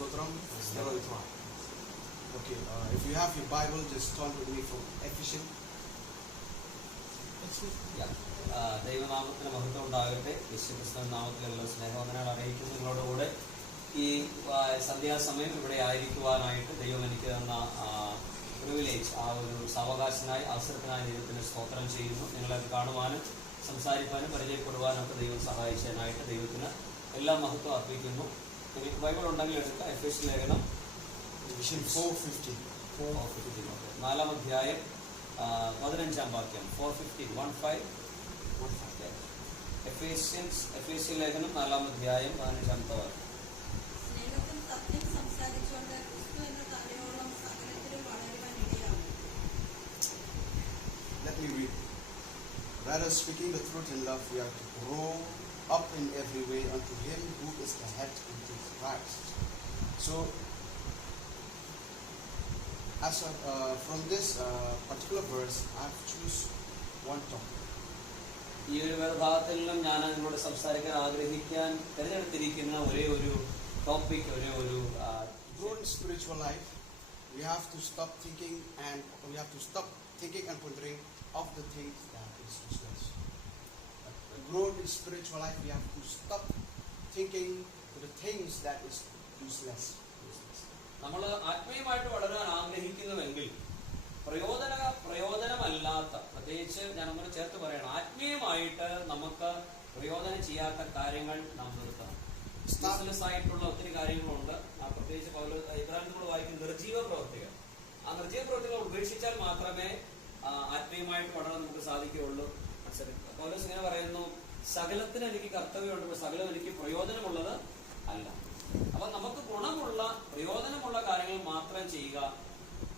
Stotram, Okay, if you have your Bible, just turn with me from Ephesians. ദൈവനാമത്തിന് മഹത്വം ഉണ്ടാകട്ടെ. യേശുക്രിസ്തു നാമത്തിലുള്ള സ്നേഹവന്ദനങ്ങൾ അറിയിക്കുന്ന നിങ്ങളോടുകൂടെ ഈ സന്ധ്യാസമയം ഇവിടെ ആയിരിക്കുവാനായിട്ട് ദൈവം എനിക്ക് തന്ന പ്രിവിലേജ്, ആ ഒരു സാവകാശനായി അവസരത്തിനായി ദൈവത്തിന് സ്തോത്രം ചെയ്യുന്നു. നിങ്ങളത് കാണുവാനും സംസാരിക്കാനും പരിചയപ്പെടുവാനും ഒക്കെ ദൈവം സഹായിച്ചതിനായിട്ട് ദൈവത്തിന് എല്ലാ മഹത്വം അർപ്പിക്കുന്നു. നിങ്ങൾക്ക് ബൈബിൾ ഉണ്ടെങ്കിൽ എടുക്കുക. എഫേസ്യ ലേഖനം 4:15 4-ാം അധ്യായം 15-ാം വാക്യം. 4:15 എഫേസ്യ ലേഖനം 4-ാം അധ്യായം 15-ാമത്തെ വാക്യം. Let me read. Rather, speaking the truth in love, we are to grow up in every way unto Him who is the head, into Christ. So, from this particular verse, I have choose one topic. ഈ ഒരു വേദഭാഗത്തിൽ നിന്നും ഞാൻ നിങ്ങളോട് സംസാരിക്കാൻ ആഗ്രഹിക്കാൻ തിരഞ്ഞെടുത്തിരിക്കുന്ന ഒരേ ഒരു topic, grow in spiritual life, we have to stop thinking and pondering of the things that is useless. To grow in spiritual life, we have to stop thinking to the things that is useless. നമ്മൾ ആത്മീയമായിട്ട് വളരാൻ ആഗ്രഹിക്കുന്നുവെങ്കിൽ പ്രയോജനമല്ലാത്ത, പ്രത്യേകിച്ച് ഞാൻ ഒന്നിനെ ചേർത്ത് പറയണം, ആത്മീയമായിട്ട് നമുക്ക് പ്രയോജനം ചെയ്യാത്ത കാര്യങ്ങൾ നാം നിർത്തണം. യൂസ്ലെസ് ആയിട്ടുള്ള ഒത്തിരി കാര്യങ്ങളുണ്ട്. പ്രത്യേകിച്ച് ഇബ്രാഹിം നമ്മൾ വായിക്കുന്ന നിർജീവ പ്രവർത്തികൾ. ആ നിർജീവ പ്രവർത്തികൾ ഉപേക്ഷിച്ചാൽ മാത്രമേ ആത്മീയമായിട്ട് വളരാൻ നമുക്ക് സാധിക്കുകയുള്ളൂ. പൗലോസ് ഇങ്ങനെ പറയുന്നു, സകലത്തിന് എനിക്ക് കർത്തവ്യമുണ്ട്, സകലം എനിക്ക് പ്രയോജനമുള്ളത് അല്ല. അപ്പൊ നമുക്ക് ഗുണമുള്ള പ്രയോജനമുള്ള കാര്യങ്ങൾ മാത്രം ചെയ്യുക,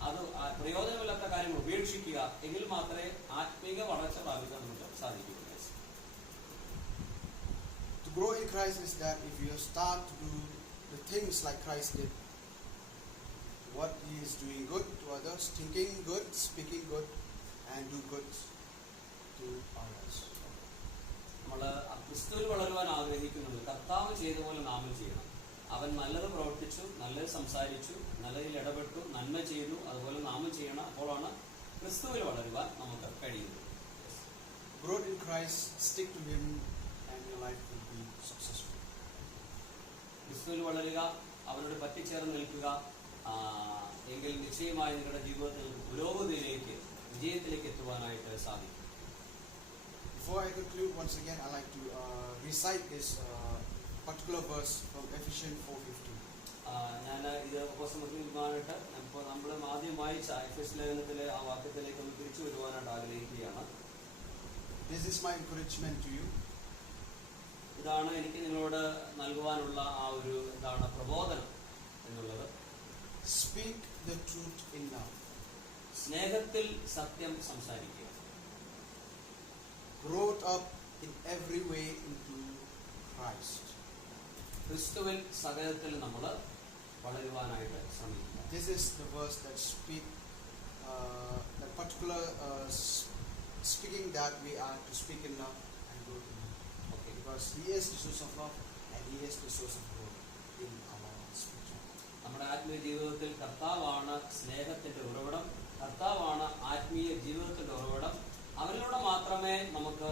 അത് പ്രയോജനമില്ലാത്ത കാര്യങ്ങൾ ഉപേക്ഷിക്കുക. എങ്കിൽ മാത്രമേ ആത്മീക വളർച്ച പ്രാപിക്കാൻ നമുക്ക് സാധിക്കൂ. To grow in Christ is that if you start to do the things like Christ did, what He is doing good to others, thinking good, speaking good, and do good to others. നമ്മൾ ക്രിസ്തുവിൽ വളരുവാൻ ആഗ്രഹിക്കുന്നത് കർത്താവ് ചെയ്ത പോലെ നാമം ചെയ്യണം. അവൻ നല്ലത് പ്രവർത്തിച്ചു, നല്ലത് സംസാരിച്ചു, നല്ലതിൽ ഇടപെട്ടു, നന്മ ചെയ്തു, അതുപോലെ നാമം ചെയ്യണം. അപ്പോഴാണ് ക്രിസ്തുവിൽ വളരുവാൻ നമുക്ക് കഴിയുന്നത്. Grow in Christ, stick to Him, and your life will be successful. ക്രിസ്തുവിൽ വളരുക, അവനോട് പറ്റിച്ചേർന്ന് നിൽക്കുക, എങ്കിൽ നിശ്ചയമായി നിങ്ങളുടെ ജീവിതത്തിൽ പുരോഗതിയിലേക്ക്, വിജയത്തിലേക്ക് എത്തുവാനായിട്ട് സാധിക്കും. Before I conclude, once again, I like to recite this particular verse from Ephesians 4:15. ഞാൻ ഇത് ഉപസംഹരിക്കുവാനായിട്ട് നമ്മൾ ആദ്യം വായിച്ച എഫേസ്യ ലേഖനത്തിലെ ആ വാക്യത്തിലേക്ക് ഒന്ന് തിരിച്ചു വരുവാനായിട്ട് ആഗ്രഹിക്കുകയാണ്. This is my encouragement to you. ഇതാണ് എനിക്ക് നിങ്ങളോട് നൽകുവാനുള്ള ആ ഒരു പ്രബോധനം എന്നുള്ളത്. Speak the truth in love. സ്നേഹത്തിൽ സത്യം സംസാരിക്കുക. Grow up in every way into Christ. ക്രിസ്തുവിൽ സകലത്തിൽ നമ്മൾ വളരുവാനായിട്ട് ശ്രമിക്കുക. This is the verse that speak the particular speaking that we are to speak in love and grow in love. Okay, because He is the source of love and He is the source of growth in our spiritual life. നമ്മുടെ ആത്മീയ ജീവിതത്തിൽ കർത്താവാണ് സ്നേഹത്തിന്റെ ഉറവിടം, കർത്താവാണ് ആത്മീയ ജീവിതത്തിന്റെ ഉറവിടം. അവരിലൂടെ മാത്രമേ നമുക്ക്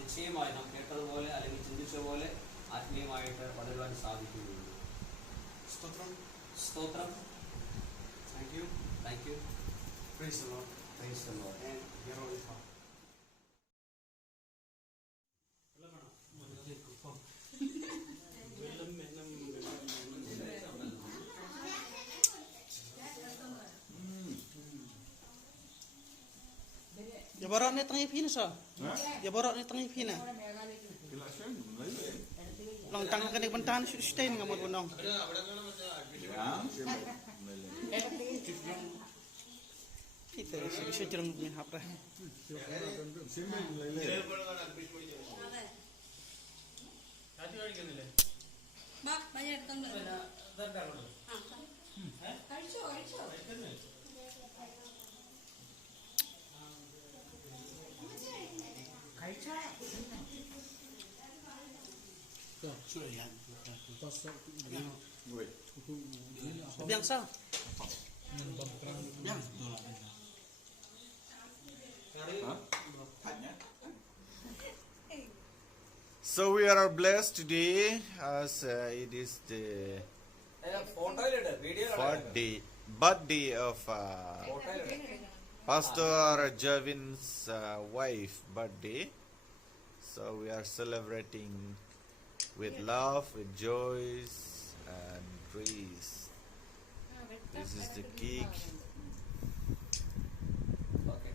നിശ്ചയമായി നാം കേട്ടതുപോലെ അല്ലെങ്കിൽ ചിന്തിച്ച പോലെ ആത്മീയമായിട്ട് വളരുവാൻ സാധിക്കുകയുള്ളൂ. സ്തോത്രം. Thank you. Praise the Lord. Praise the Lord. And hear all His heart. Ya barak ni tengah pin sa. Ya barak ni tengah pin. Long tang kan ik bentan sustain ngamot bonong. Kita sejurang ni apa? Ba, banyak datang dulu. Sudah ya. Ui. Biang sao? Biang. Hả? So we are blessed today as it is the ഫോട്ടോയിലിട്ട് video birthday of Pastor Javin's wife birthday. So we are celebrating with love, with joys and praise. This is the cake. Okay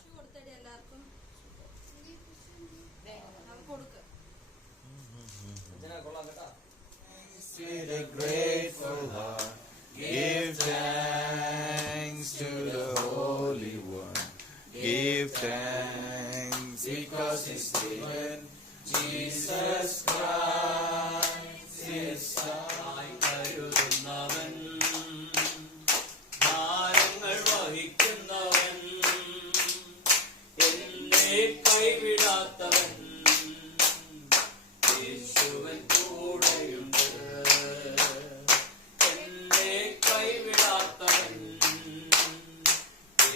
shoe കൊടുത്തടി എല്ലാവർക്കും അത് കൊടുക്ക് കൊള്ളാം കേട്ടാ With a grateful heart, give thanks to the Holy One. Give thanks because He's given Jesus Christ, His Son. കരുതുന്നവൻ ഭാരങ്ങൾ വഹിക്കുന്നവൻ എന്നെ കൈവിടാത്തവൻ യേശുവൻ കൂടെയുണ്ട് എന്നെ കൈവിടാത്തവൻ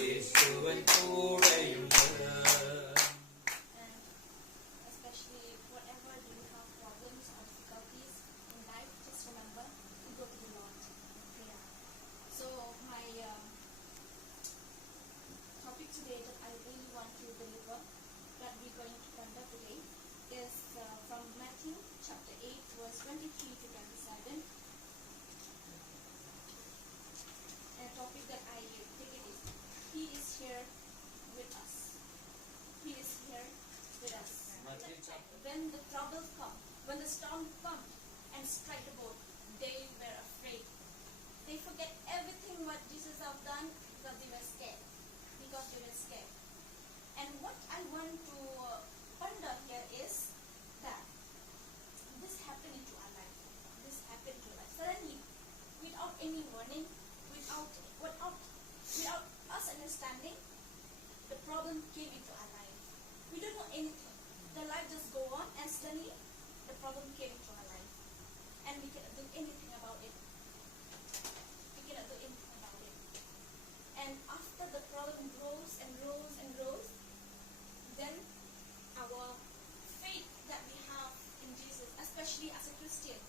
യേശുവൻ കൂടെയുണ്ട് Especially whatever you have problems or difficulties in life, just remember to go to the Lord in prayer. So my topic today that I really want to deliver, that we're going to ponder today, is from Matthew chapter 8 verse 23 to 27. And a topic that I take it is, He is here with us. He is here with us. Matthew chapter- When the troubles come, when the storm comes and strike the boat, they were afraid. They forget everything what Jesus have done because they were scared. Because they were scared. And what I want to ponder here is that this happened into our life. This happened to us suddenly, without any warning, without us understanding. The problem came into our life. We don't know anything. The life just go on and suddenly the problem came into our life. And we cannot do anything about it. We cannot do anything about it. And after the problem grows and grows and grows, then our faith that we have in Jesus, especially as a Christian,